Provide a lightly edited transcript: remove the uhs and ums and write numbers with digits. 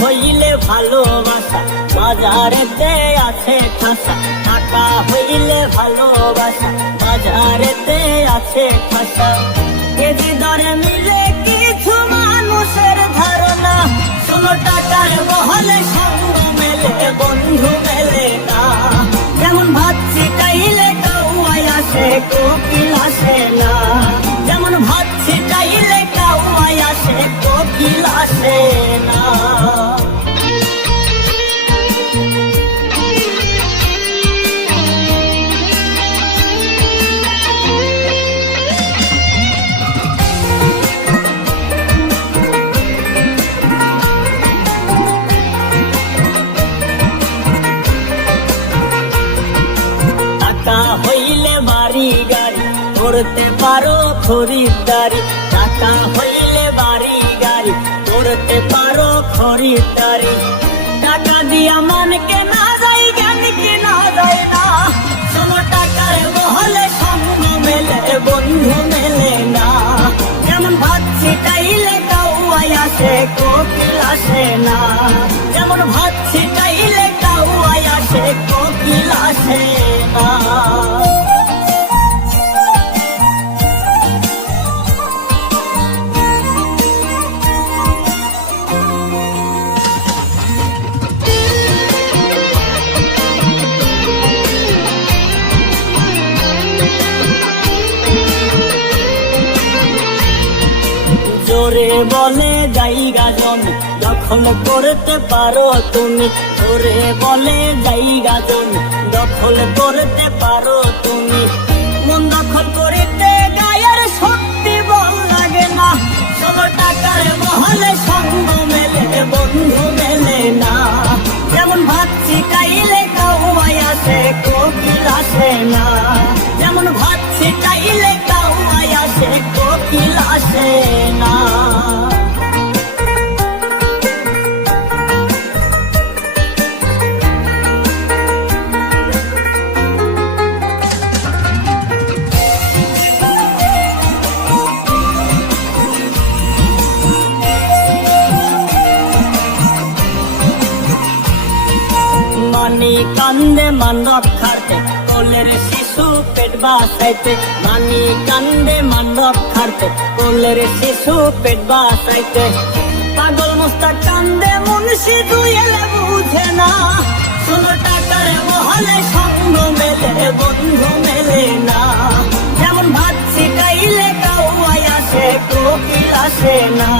হইলে ভালোবাসা বাজারেতে আছে ঠাসা, টাকা হইলে ভালোবাসা বাজারেতে আছে ঠাসা। কেজি দরে মিলে কিছু মানুষের ধারণা, 16 টাকার বহলে সঙ্গ মেলে বন্ধু মেলে না। যেমন ভাত ছিটাইলে কাউয়াই আসে কোকিল আসে না, যেমন ভাত ছিটাইলে কাউয়াই আসে কোকিল আসে না। টাকা হইলে বাড়ি গাড়ি করতে পারো খরিদ্দারি, টাকা হইলে বাড়ি গাড়ি করতে পারো খরিদ্দারি। টাকা দিয়া মানকে না যাই জ্ঞানকে না যায় না, 16 টাকার বহলে সঙ্গ মেলে বন্ধু মেলে না। যেমন ভাত ছিটাইলে কাউয়াই আসে কোকিল আসে না, যেমন ভাত ছিটাইলে কাউয়াই আসে কোকিল আসে না। জোরে বলে জায়গা জমি দখল করতে পারো তুমি, জোরে বলে জায়গা জমি দখল করতে পারো তুমি। মন দখল করিতে গায়ের শক্তি বল লাগে না, 16 টাকার বহলে সঙ্গ মেলে বন্ধু মেলে না। যেমন ভাত ছিটাইলে কাউয়াই আসে কোকিল আসে না, যেমন ভাত ছিটাইলে কাউয়াই আসে কোকিল আসে না। মানি কান্দে মানব খাড়তে কোলের শিশু পেট বাসাইতে, মানি কান্দে মানব খাড়তে কোলের শিশু পেট বাসাইতে। পাগল মোস্তাক কান্দে মুন্সি দুয়েলে বুঝে না, 16 টাকার বহলে সঙ্গ মেলে বন্ধু মেলে না। যেমন ভাত ছিটাইলে কাউয়াই আসে কোকিল আসে না,